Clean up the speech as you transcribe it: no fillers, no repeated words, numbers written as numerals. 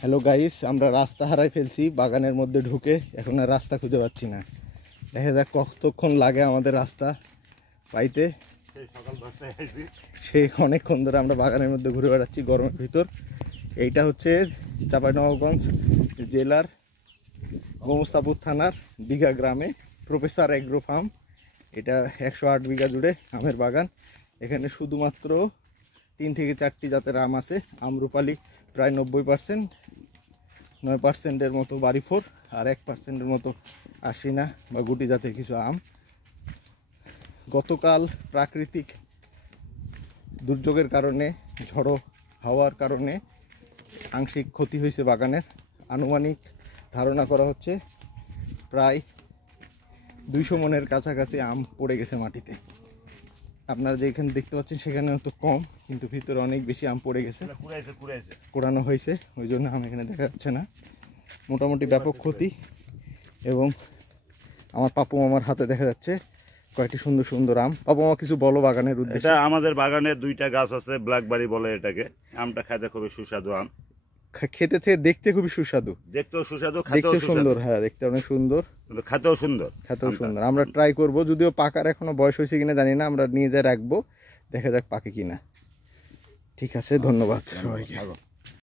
Hello guys, আমরা রাস্তা হারাই ফেলছি বাগানের মধ্যে ঢুকে। এখন আর রাস্তা খুঁজে পাচ্ছি না। দেখা যাক কতক্ষণ লাগে আমাদের রাস্তা পাইতে। সেই অনেকক্ষণ ধরে আমরা বাগানের মধ্যে ঘুরে বেড়াচ্ছি গরমের ভিতর। এইটা হচ্ছে চাঁপাইনবাবগঞ্জ জেলার গোমস্তাপুর থানার দিঘা গ্রামে প্রফেসর এগ্রো ফার্ম। এটা 108 বিঘা জুড়ে আমের বাগান। এখানে শুধুমাত্র 3 থেকে 4টি জাতের আম আছে। আমরুপালি প্রায় 90%, 9%-এর মতো বাড়িফোর, আর 1%-এর মতো আশিনা বা গুটি জাতের কিছু আম। গতকাল প্রাকৃতিক দুর্যোগের কারণে, ঝড়ো হাওয়ার কারণে আংশিক ক্ষতি হয়েছে বাগানের। আনুমানিক ধারণা করা হচ্ছে প্রায় 200 মনের কাছাকাছি আম পড়ে গেছে মাটিতে। আপনারা যেখানে দেখতে পাচ্ছেন সেখানে তো কম, কিন্তু ভিতরে অনেক বেশি আম পড়ে গেছে, কোড়ানো হয়েছে, ওই জন্য আম এখানে দেখা যাচ্ছে না। মোটামুটি ব্যাপক ক্ষতি। এবং আমার পাপু মামার হাতে দেখা যাচ্ছে কয়েকটি সুন্দর সুন্দর আম। পাপু মামা কিছু বলো বাগানের উদ্দেশ্যে। আমাদের বাগানে 2টা গাছ আছে, ব্ল্যাকবেরি বলে এটাকে। আমটা খেতে খুবই সুস্বাদু আম, খেতে থেকে দেখতে খুবই সুস্বাদু, দেখতেও সুস্বাদু, দেখতে সুন্দর। হ্যাঁ, দেখতে অনেক সুন্দর, খেতেও সুন্দর, খেতেও সুন্দর। আমরা ট্রাই করব, যদিও পাকার এখনো বয়স হয়েছে কিনা জানি না। আমরা নিয়ে যা রাখবো, দেখা যাক পাকে কিনা। ঠিক আছে, ধন্যবাদ সবাইকে।